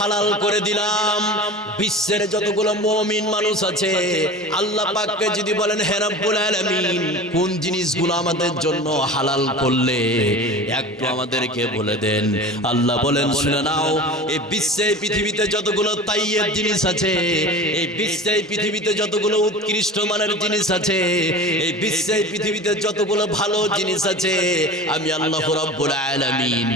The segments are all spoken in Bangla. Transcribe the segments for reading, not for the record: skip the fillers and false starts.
হালাল করে দিলাম। বিশ্বের যতগুলো মুমিন মানুষ আছে আল্লাহ পাককে যদি বলেন হে রব্বুল আলামিন কোন জিনিসগুলো আমাদের জন্য হালাল করলে একটু আমাদেরকে বলে দেন। আল্লাহ বলেন শুনে নাও, এই বিশ্বে পৃথিবীতে যতগুলো তাইয়্যিব জিনিস আছে, এই বিশ্বে পৃথিবীতে যতগুলো উৎকৃষ্ট মানের জিনিস আছে, এই বিশ্বে পৃথিবীতে যতগুলো ভালো জিনিস আছে, আমি আল্লাহ রাব্বুল আলামিন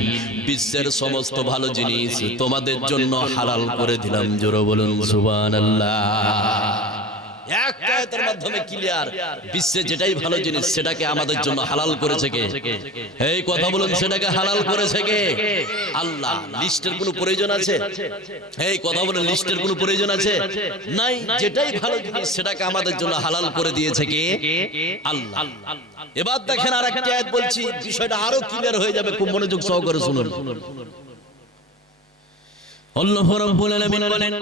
বিশ্বের সমস্ত ভালো জিনিস তোমাদের জন্য হালাল করে দিলাম। জোরে বলুন সুবহানাল্লাহ। এক আয়াতের মাধ্যমে ক্লিয়ার, বিশ্বে যেটাই ভালো জিনিস সেটাকে আমাদের জন্য হালাল করেছে কে? এই কথা বলুন, সেটাকে হালাল করেছে কে? আল্লাহ। লিস্টের কোনো প্রয়োজন আছে? এই কথা বলুন, লিস্টের কোনো প্রয়োজন আছে? নাই। যেটাই ভালো জিনিস সেটাকে আমাদের জন্য হালাল করে দিয়েছে কে? আল্লাহ। এবার দেখেন আরেকটা আয়াত বলছি, বিষয়টা আরো ক্লিয়ার হয়ে যাবে, খুব মনোযোগ সহকারে শুনুন। আল্লাহ রাব্বুল আলামিন বলেন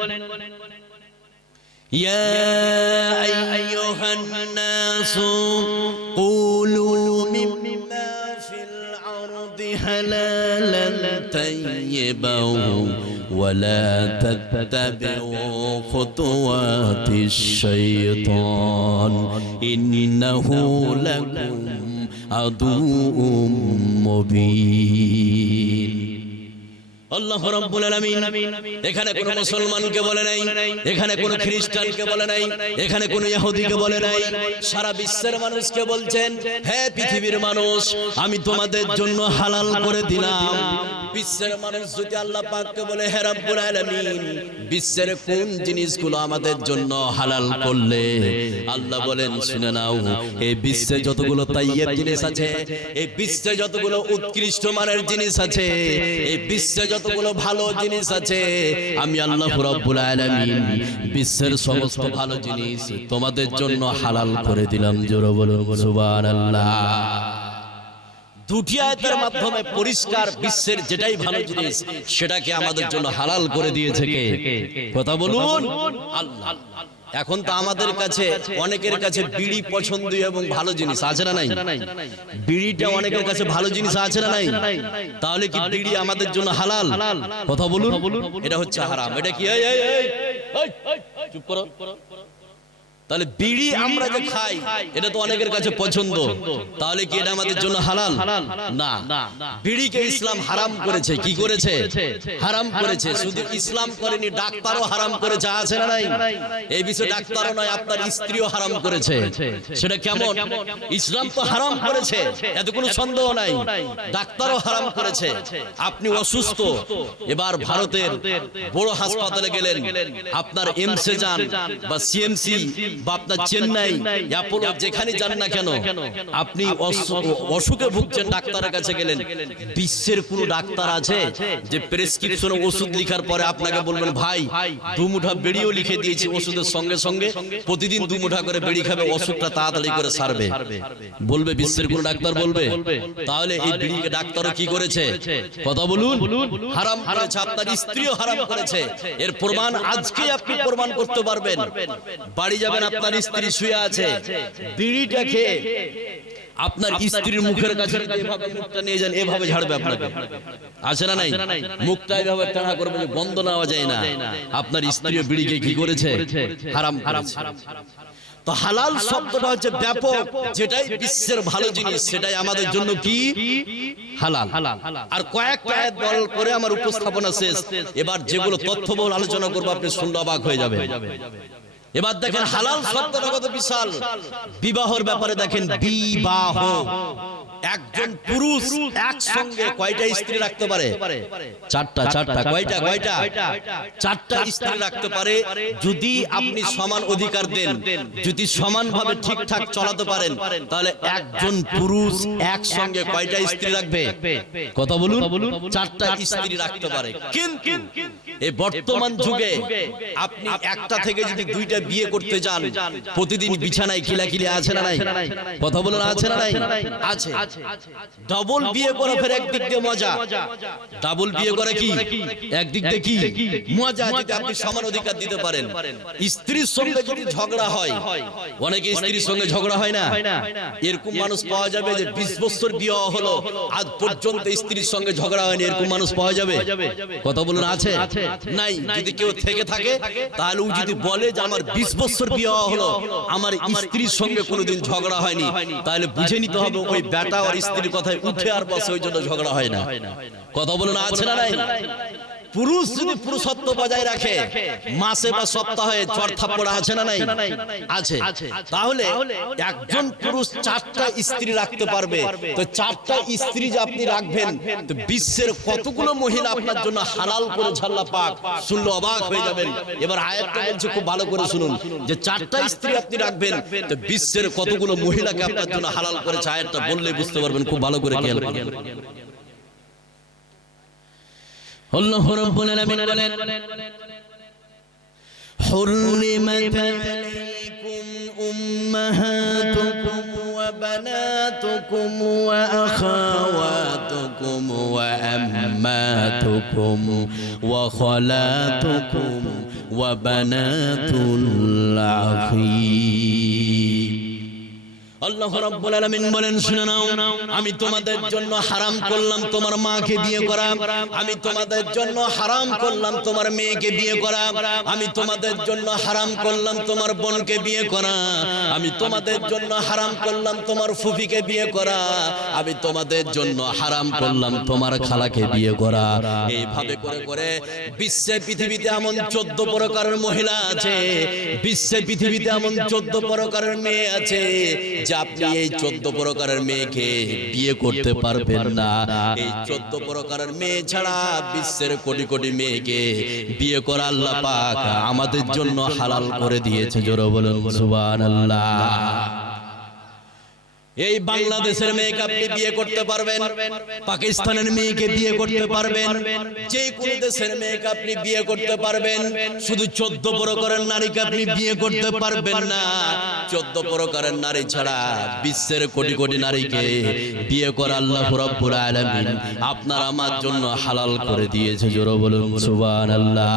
يا أيها الناس قولوا مما في الأرض حلالا طيبا ولا تتبعوا خطوات الشيطان إنه لكم عدو مبين। আল্লাহ রাব্বুল আলামিন এখানে কোন মুসলমানকে বলে নাই, এখানে কোন খ্রিস্টানকে বলে নাই, এখানে কোন ইহুদিকে বলে নাই, সারা বিশ্বের মানুষকে বলছেন হে পৃথিবীর মানুষ আমি তোমাদের জন্য হালাল করে দিলাম। বিশ্বের মানুষ যদি আল্লাহ পাককে বলে হে রাব্বুল আলামিন বিশ্বের কোন জিনিসগুলো আমাদের জন্য হালাল করলে, আল্লাহ বলেন শুনে নাও, এই বিশ্বে যতগুলো তাইয়্যিব জিনিস আছে, এই বিশ্বে যতগুলো উৎকৃষ্ট মানের জিনিস আছে, এই বিশ্বে যতগুলো ভালো জিনিস আছে, আমি আল্লাহ রাব্বুল আলামিন বিশ্বের সমস্ত ভালো জিনিস তোমাদের জন্য হালাল করে দিলাম। জোরে বলুন সুবহানাল্লাহ। দুটি আয়াতের মাধ্যমে পরিষ্কার বিশ্বের যেটাই ভালো জিনিস সেটাকে আমাদের জন্য হালাল করে দিয়েছে কে? কথা বলুন আল্লাহ। এখন তো আমাদের কাছে অনেকের কাছে বিড়ি পছন্দীয় এবং ভালো জিনিস আছে না নাই? বিড়িটা অনেকের কাছে ভালো জিনিস আছে না নাই? তাহলে কি বিড়ি আমাদের জন্য হালাল? কথা বলুন। এটা হচ্ছে হারাম। এটা কি? চুপ করো। তাহলে বিড়ি আমরা যে খাই এটা তো অনেকের কাছে পছন্দ, তাহলে কি এটা আমাদের জন্য হালাল? না। বিড়িকে ইসলাম হারাম করেছে। কি করেছে? হারাম করেছে। শুধু ইসলাম করেনি, ডাক্তারও হারাম করেছে। আছে না নাই? এই বিষয়ে ডাক্তারও নয়, আপনার স্ত্রীও হারাম করেছে। সেটা কেমন? ইসলাম তো হারাম করেছে, এত কোনো সন্দেহ নাই। ডাক্তারও হারাম করেছে। আপনি অসুস্থ, এবার ভারতের বড় হাসপাতালে গেলেন, আপনার এমসে যান বা সিএমসি বা আপনার চেন্নাই, অ্যাপোলো, যেখানে যান না কেন, আপনি অসুখে ভুগছেন, ডাক্তারের কাছে গেলেন, বিশ্বের কোন ডাক্তার আছে যে প্রেসক্রিপশনে ওষুধ লেখার পরে আপনাকে বলবেন ভাই 2 মুঠা বেড়িও লিখে দিয়েছি, ওষুধের সঙ্গে সঙ্গে প্রতিদিন 2 মুঠা করে বেড়ি খাবে, অসুখটা তাড়াতাড়ি করে সারবে? বলবে? বিশ্বের কোন ডাক্তার বলবে? তাহলে এই বিড়িকে ডাক্তারও কি করেছে? কথা বলুন, হারাম করেছে। আপনার স্ত্রীও হারাম করেছে। এর প্রমাণ আজকে আপনি প্রমাণ করতে পারবেন। বাড়ি যাবেন, আপনার স্ত্রী শুয়ে আছে, বিড়িটা খেয়ে আপনার স্ত্রীর মুখের কাছে এভাবে মুখটা নিয়ে যান, এভাবে ঝাড়বে আপনাকে। আছে না নাই? মুখটা এভাবে টানা করবে, গন্ধ নেওয়া যায় না। আপনার স্ত্রীও বিড়িকে কি করেছে? হারাম করেছে। তো হালাল শব্দটা হচ্ছে ব্যাপক, যেটাই বিশ্বের ভালো জিনিস সেটাই আমাদের জন্য কি? হালাল। আর কয়েকটা আয়াত বল করে আমার উপস্থাপনা শেষ। এবার যেগুলো তথ্যবহুল আলোচনা করবো আপনি শুনলে অবাক হয়ে যাবে। এবার দেখেন হালাল শব্দটা কত বিশাল। বিবাহের ব্যাপারে দেখেন, বিবাহ, একজন পুরুষ একসঙ্গে কয়টা স্ত্রী রাখতে পারে? 4টা। কয়টা? 4টা স্ত্রী রাখতে পারে, যদি আপনি সমান অধিকার দেন, যদি সমানভাবে ঠিকঠাক চলাতে পারেন, তাহলে একজন পুরুষ একসঙ্গে কয়টা স্ত্রী রাখবে? কথা বলুন। 4টা স্ত্রী রাখতে পারে। কিন্তু এই বর্তমান যুগে আপনি একটা থেকে যদি 2টা বিয়ে করতে যান, প্রতিদিন বিছানায় খিলাখিলি আছে না নাই? কথা বলুন, আছে না নাই? আছে। ডাবল বিয়ে করে ফের একদিক দিয়ে মজা। ডাবল বিয়ে করে কি একদিক দিয়ে কি মজা, যদি আপনি সমান অধিকার দিতে পারেন। স্ত্রীর সঙ্গে যদি ঝগড়া হয়, অনেকে স্ত্রীর সঙ্গে ঝগড়া হয় না, এরকম মানুষ পাওয়া যাবে যে 20 বছর বিয়ে হলো আজ পর্যন্ত স্ত্রীর সঙ্গে ঝগড়া হয়নি, এরকম মানুষ পাওয়া যাবে? কথা বলুন, আছে? নাই। যদি কেউ থেকে থাকে তাহলে ও যদি বলে যে আমার 20 বছর বিয়ে হলো, আমার স্ত্রীর সঙ্গে কোনোদিন ঝগড়া হয়নি, তাহলে বুঝে নিতে হবে ওই বেটা আর স্ত্রীর কথায় উঠে আর বসে, ওই জন্য ঝগড়া হয় না। কথা বলুন, আছে না নাই? পুরুষ যদি পুরুষত্ব বজায় রাখে, মাসে বা সপ্তাহে চড় থাপ্পড় আছে না নাই? আছে। তাহলে একজন পুরুষ 4টা স্ত্রী রাখতে পারবে, তো 4টা স্ত্রী যে আপনি রাখবেন, তো বিশ্বের কতগুলো মহিলা আপনার জন্য হালাল করে আল্লাহ পাক, শুনলে অবাক হয়ে যাবেন। এবার আয়াতটা বলছে, খুব ভালো করে শুনুন, যে 4টা স্ত্রী আপনি রাখবেন, তো বিশ্বের কতগুলো মহিলাকে আপনার জন্য হালাল করেছে। আয়াতটা বললে বুঝতে পারবেন, খুব ভালো করে খেয়াল করুন। আল্লাহ রাব্বুল আলামিন বলেন, حرمت عليكم أمهاتكم وبناتكم وأخواتكم وأماتكم وخالاتكم وبنات الأخ। আল্লাহ রাব্বুল আলামিন বলেন, শুনে নাও, আমি তোমাদের জন্য হারাম করলাম তোমার মাকে বিয়ে করা, আমি তোমাদের জন্য হারাম করলাম তোমার মেয়েকে বিয়ে করা, আমি তোমাদের জন্য হারাম করলাম তোমার বোনকে বিয়ে করা, আমি তোমাদের জন্য হারাম করলাম তোমার ফুফিকে বিয়ে করা, আমি তোমাদের জন্য হারাম করলাম তোমার খালাকে বিয়ে করা। এইভাবে করে করে বিশ্বে পৃথিবীতে এমন 14 প্রকারের মহিলা আছে, বিশ্বে পৃথিবীতে এমন 14 প্রকারের মেয়ে আছে, আপনি এই 14 প্রকারের মেয়েকে বিয়ে করতে পারবেন না। এই 14 প্রকারের মেয়ে ছাড়া বিশ্বের কোটি কোটি মেয়েকে বিয়ে করা আল্লাহ পাক আমাদের জন্য হালাল করে দিয়েছে। জোরে বলুন সুবহানাল্লাহ। এই বাংলাদেশের মেয়েকে আপনি বিয়ে করতে পারবেন, পাকিস্তানের মেয়েকে বিয়ে করতে পারবেন, যে কোনো দেশের মেয়েকে আপনি বিয়ে করতে পারবেন। শুধু 14 প্রকারের নারীকে আপনি বিয়ে করতে পারবেন না। 14 প্রকারের নারী ছাড়া বিশ্বের কোটি কোটি নারীকে বিয়ে করা আল্লাহ রাব্বুল আলামিন আপনার আমার জন্য হালাল করে দিয়েছে। জোরে বলুন সুবহানাল্লাহ।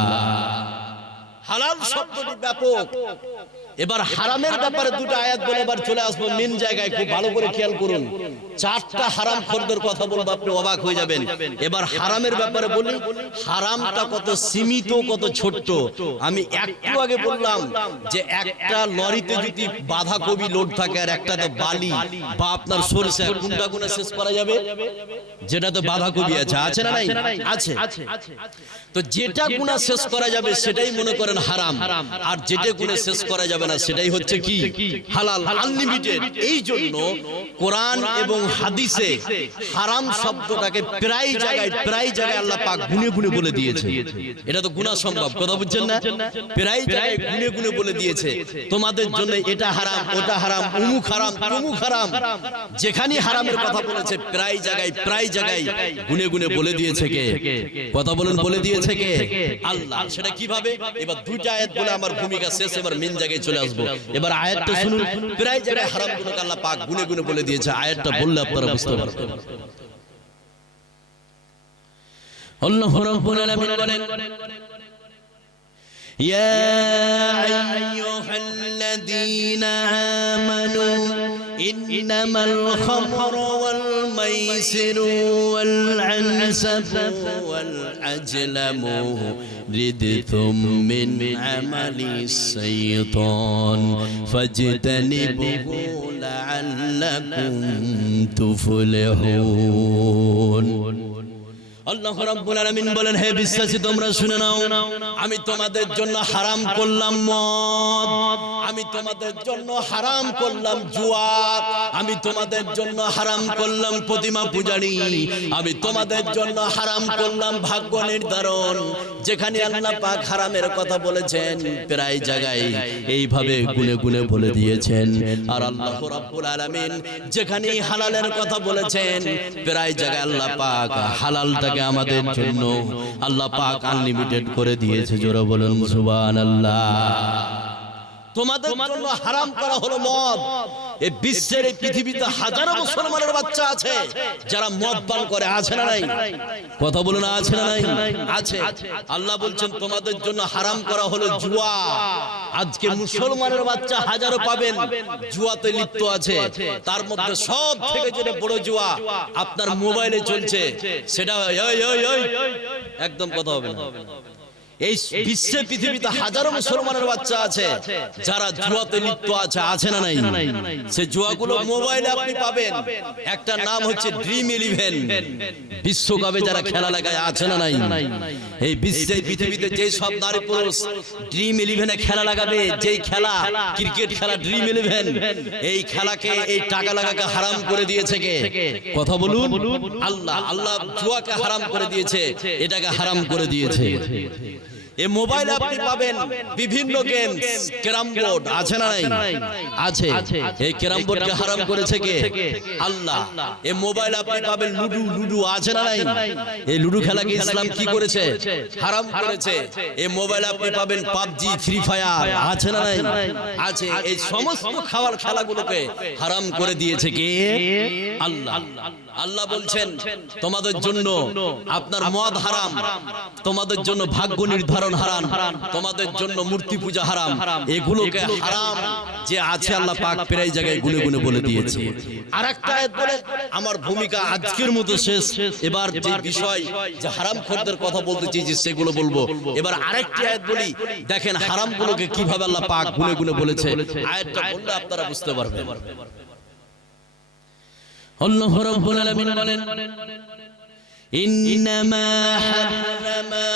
হালাল শব্দটি ব্যাপক। এবার হারামের ব্যাপারে দুটো আয়াত বলে এবার চলে আসবো মেন জায়গায়, খুব ভালো করে খেয়াল করুন। 4টা হারাম খোরদের কথা বলবো, আপনি অবাক হয়ে যাবেন। এবার হারামের ব্যাপারে বলি, হারামটা কত সীমিত, কত ছোট্ট। আমি একটু আগে বললাম যে একটা লরিতে যদি বাঁধাকপি লোড থাকে আর একটাতে বালি বা আপনার সরষে, কোনটা গুণে শেষ করা যাবে? যেটাতে বাঁধাকপি আছে, আছে না নাই? আছে। তো যেটা গুণা শেষ করা যাবে সেটাই মনে করেন হারাম, আর যেটা গুণে শেষ করা যাবে না সেটাই হচ্ছে কি? হালাল, আনলিমিটেড। এই জন্য কোরআন এবং হাদিসে হারাম শব্দটাকে প্রায় জায়গায় আল্লাহ পাক গুনে গুনে বলে দিয়েছে। এটা তো গুনাহ সম্ভব, কথা বুঝছেন না? প্রায় জায়গায় গুনে গুনে বলে দিয়েছে, তোমাদের জন্য এটা হারাম, ওটা হারাম, অমুক হারাম, তমুক হারাম। যেখানে হারামের কথা বলেছে প্রায় জায়গায় গুনে গুনে বলে দিয়েছে কে? কথা বলুন, বলে দিয়েছে কে? আল্লাহ। সেটা কিভাবে? এবার দুইটা আয়াত বলে আমার ভূমিকা শেষ, এবার মেন জায়গায় চলে আসবো। এবার আয়াতটা শুনুন, প্রায় জায়গায় হারামগুলোকে আল্লাহ পাক গুনে গুনে বলে দিয়েছে। আয়াতটা বললে আপনারা বুঝতে পারবেন। আল্লাহ রাব্বুল আলামিন বলেন, ইয়া আইয়ুহাল্লাযীনা আমানু ইন্নামাল খামরু ওয়াল মাইসিরু ওয়াল আনসাবু ওয়াল আজলামু রিদতুম মিন আমালিস শাইতান ফাজতানিবুহু লাআল্লাকুম তুফলিহুন। আল্লাহ রাব্বুল আলামিন বলেন, হে বিশ্বাসী তোমরা শুনে নাও, আমি তোমাদের জন্য হারাম করলাম মদ, আমি তোমাদের জন্য হারাম করলাম জুয়া, আমি তোমাদের জন্য হারাম করলাম প্রতিমা পূজারী, আমি তোমাদের জন্য হারাম করলাম ভাগ্য নির্ধারণ। যেখানে আল্লাহ পাক হারামের কথা বলেছেন প্রায় জায়গায় এইভাবে গুনে গুনে বলে দিয়েছেন। আর আল্লাহ রাব্বুল আলামিন যেখানে হালালের কথা বলেছেন প্রায় জায়গায় আল্লাহ পাক হালালটাকে আমাদের জন্য আল্লাহ পাক আনলিমিটেড করে দিয়েছে। জোরে বলুন সুবহানাল্লাহ। তোমাদের জন্য হারাম করা হলো মদ। এই বিশ্বের এই পৃথিবীতে হাজারো মুসলমানের বাচ্চা আছে যারা মদ পান করে, আছে না নাই? কথা বলুন, আছে না নাই? আছে। আল্লাহ বলছেন তোমাদের জন্য হারাম করা হলো জুয়া। আজকে মুসলমানের বাচ্চা হাজারো পাবেন জুয়াতে লিপ্ত আছে। তার মধ্যে সব থেকে যেটা বড় জুয়া আপনার মোবাইলে চলছে, সেটা একদম কথা হবে না, এই বিশ্বে পৃথিবীতে হাজারো মুসলমানের বাচ্চা আছে যারা জুয়াতে লিপ্ত আছে না নাই? সে জুয়াগুলো মোবাইলে আপনি পাবেন। একটা নাম হচ্ছে ড্রিম 11, বিশ্বকাপে যারা খেলা লাগায় আছে না নাই? এই বিশ্বে পৃথিবীতে যে সব নারী পুরুষ ড্রিম 11-এ খেলা লাগাবে, যেই খেলা ক্রিকেট খেলা ড্রিম 11, এই খেলাকে এই টাকা লাগাকে হারাম করে দিয়েছে কে? কথা বলুন। আল্লাহ। আল্লাহ জুয়াকে হারাম করে দিয়েছে, এটাকে হারাম করে দিয়েছে। এই মোবাইলে আপনি পাবেন বিভিন্ন গেম, ক্যারাম বোর্ড আছে না নাই? আছে। এই ক্যারাম বোর্ডকে হারাম করেছে কে? আল্লাহ। এই মোবাইলে আপনি পাবেন লুডু আছে না নাই? এই লুডু খেলাকে ইসলাম কি করেছে? হারাম করেছে। এই মোবাইলে আপনি পাবেন পাবজি, ফ্রি ফায়ার আছে না নাই? আছে। এই সমস্ত খাওয়ার খেলাগুলোকে হারাম করে দিয়েছে কে? আল্লাহ। আল্লাহ বলছেন তোমাদের জন্য আপনার মদ হারাম, তোমাদের জন্য ভাগ্য নির্ধারণ হারাম, তোমাদের জন্য মূর্তি পূজা হারাম। এগুলোকে হারাম যে আছে আল্লাহ পাক প্রায় জায়গায় গুনে গুনে বলে দিয়েছে। আরেকটা আয়াত বলে আমার ভূমিকা আজকের মতো শেষ। এবার যে বিষয় যে হারামখোরদের কথা বলতে চেয়েছি সেগুলো বলবো। এবার আরেকটি আয়াত বলি, দেখেন হারামগুলোকে কিভাবে আল্লাহ পাক গুনে গুনে বলেছে। আয়াতটা বললে আপনারা বুঝতে পারবেন। আল্লাহ রাব্বুল আলামিন বলেন, ইন্নামা হারামা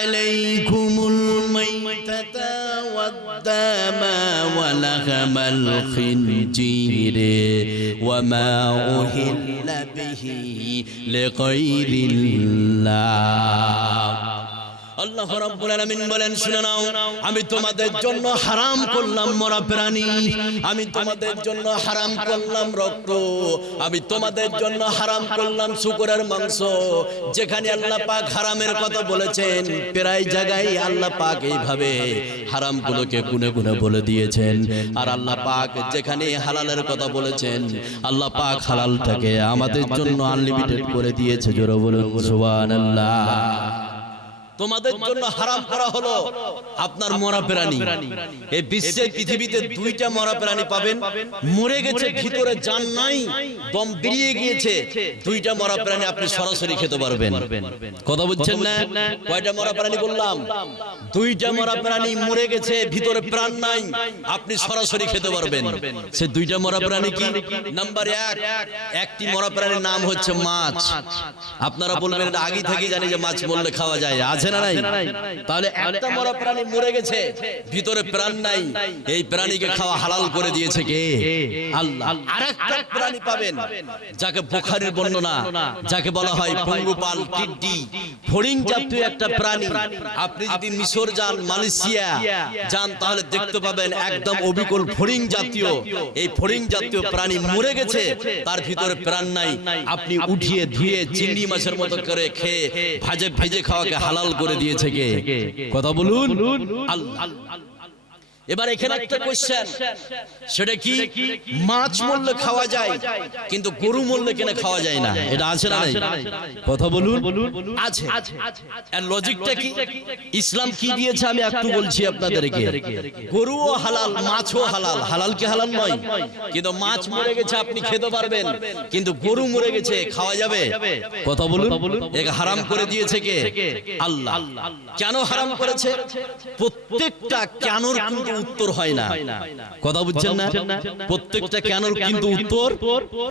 আলাইকুমুল মাইতাতা ওয়াদ-দামা ওয়া লাহমাল খিনজিরি ওয়া মা উহিল্লা বিহি লিগাইরিল্লাহ। আল্লাহ রাব্বুল আলামিন বলেন, শুনে নাও, আমি তোমাদের জন্য হারাম করলাম মরা প্রাণী, আমি তোমাদের জন্য হারাম করলাম রক্ত, আমি তোমাদের জন্য হারাম করলাম শূকরের মাংস। যেখানে আল্লাহ পাক হারামের কথা বলেছেন প্রায় জায়গায় আল্লাহ পাক এইভাবে হারামগুলোকে গুনে গুনে বলে দিয়েছেন। আর আল্লাহ পাক যেখানে হালালের কথা বলেছেন আল্লাহ পাক হালালটাকে আমাদের জন্য আনলিমিটেড করে দিয়েছে। জোরে বলুন সুবহানাল্লাহ। তোমাদের জন্য হারাম করা হলো আপনার মরা প্রাণী। এই বিশ্বে পৃথিবীতে দুইটা মরা প্রাণী পাবেন, মরে গেছে, ভিতরে জান নাই, দম বেরিয়ে গিয়েছে। দুইটা মরা প্রাণী আপনি সরাসরি খেতে পারবেন। কথা বুঝছেন না? কয়টা মরা প্রাণী বললাম? দুইটা মরা প্রাণী মরে গেছে, ভিতরে প্রাণ নাই, আপনি সরাসরি খেতে পারবেন। সে দুইটা মরা প্রাণী কি? নাম্বার 1, একটি মরা প্রাণীর নাম হচ্ছে মাছ। আপনারা বলবেন এটা আগে থেকে জানি যে মাছ মরলে খাওয়া যায়, আছে না নাই? তাহলে একটা মরা প্রাণী মরে গেছে, ভিতরে প্রাণ নাই, এই প্রাণীকে খাওয়া হালাল করে দিয়েছে কে? আল্লাহ। আরেকটা প্রাণী পাবেন যাকে বুখারীর বর্ণনা, যাকে বলা হয় পঙ্গপাল, টিড্ডি, ফড়িং জাতীয় একটা প্রাণী। আপনি যদি মিশর যান, মালয়েশিয়া যান, তাহলে দেখতে পাবেন একদম অবিকল ফড়িং জাতীয়। এই ফড়িং জাতীয় প্রাণী মরে গেছে, তার ভিতরে প্রাণ নাই, আপনি উঠিয়ে ধুয়ে চিংড়ি মাছের মতো করে খেয়ে ভেজে খাওয়াকে হালাল করে দিয়েছে কে? কথা বলুন। আল্লাহ। এবার এখানে একটা কোশ্চেন, সেটা কি? মাছ মরলে খাওয়া যায় কিন্তু গরু মরলে কেন খাওয়া যায় না? এটা আছে না নাই? কথা বলুন। আছে। এর লজিকটা কি? ইসলাম কি দিয়েছে আমি একটু বলছি আপনাদেরকে। গরুও হালাল, মাছও হালাল। হালাল কি হালাল নয়? কিন্তু মাছ মরে গেছে আপনি খেতে পারবেন, কিন্তু গরু মরে গেছে খাওয়া যাবে? কথা বলুন। একে হারাম করে দিয়েছে কে? আল্লাহ। কেন হারাম করেছে? প্রত্যেকটা কেনর কিন্তু উত্তর হয় না। কথা বুঝছেন না? প্রত্যেকটা কেনর কিন্তু উত্তর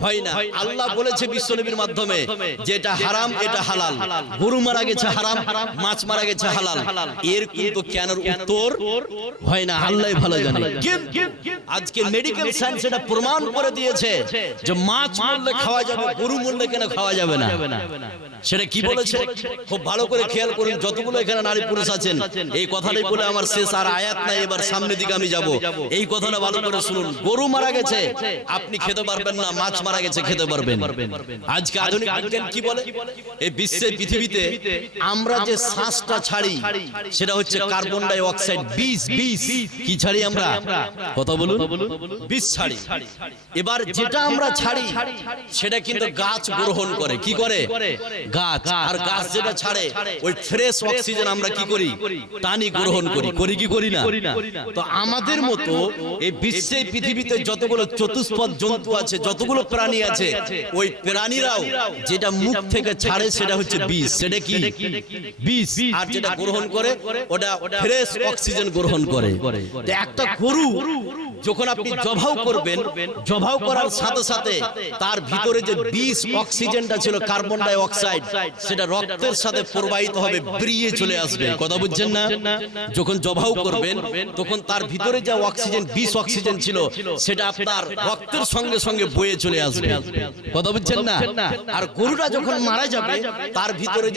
হয় না। আল্লাহ বলেছে বিশ্বনবীর মাধ্যমে যে এটা হারাম, এটা হালাল। গরু মারা গেছে হারাম, মাছ মারা গেছে হালাল। এর কিন্তু কেনর উত্তর হয় না, আল্লাহই ভালো জানে। আজকে মেডিকেল সায়েন্স এটা প্রমাণ করে দিয়েছে যে মাছ মরলে খাওয়া যাবে, গরু মরলে কেন খাওয়া যাবে না। সেটা কি বলেছে খুব ভালো করে খেয়াল করুন। যতগুলো এখানে নারী পুরুষ আছেন, এই কথাটাই বলে আমার শেষ, আর আয়াত নাই, এবার সামনের দিকে আমি যাব। এই কথাটা ভালো করে শুনুন। গরু মারা গেছে আপনি খেতে পারবেন না, মাছ মারা গেছে খেতে পারবেন। আজকে আধুনিক বিজ্ঞান কি বলে? এই বিশ্বে পৃথিবীতে আমরা যে শ্বাসটা ছাড়ি সেটা হচ্ছে কার্বন ডাই অক্সাইড, বিষ। কি ছাড়ি আমরা? কথা বলুন। বিষ ছাড়ি। এবার যেটা আমরা ছাড়ি সেটা কিন্তু গাছ গ্রহণ করে। কি করে? গাছ। আর গাছ যেটা ছাড়ে ওই ফ্রেশ অক্সিজেন আমরা কি করি? টানি, গ্রহণ করি। করি কি করি না? তো আমাদের মতো এই বিশ্বে পৃথিবীতে যতগুলো চতুষ্পদ জন্তু আছে, যতগুলো প্রাণী আছে, ওই প্রাণীরাও যেটা মুখ থেকে ছাড়ে সেটা হচ্ছে বিষ। সেটা কি? বিষ। আর যেটা গ্রহণ করে ওটা ফ্রেশ অক্সিজেন গ্রহণ করে। তো একটা গরু যখন আপনি জবাই করবেন, জবাই করার সাথে সাথে তার ভিতরে যে বিষ অক্সিজেনটা ছিল, কার্বন ডাই অক্সাইড, সেটা রক্তের সাথে প্রবাহিত হবে, বেরিয়ে চলে আসবে। কথা বুঝছেন না? যখন জবাই করবেন তখন তার ভিতরে যে অক্সিজেন, বিষ অক্সিজেন ছিল, সেটা আপনার রক্তের সঙ্গে সঙ্গে বয়ে চলে আসবে। কথা বুঝছেন না? আর গরুটা যখন মারা যাবে তার ভিতরে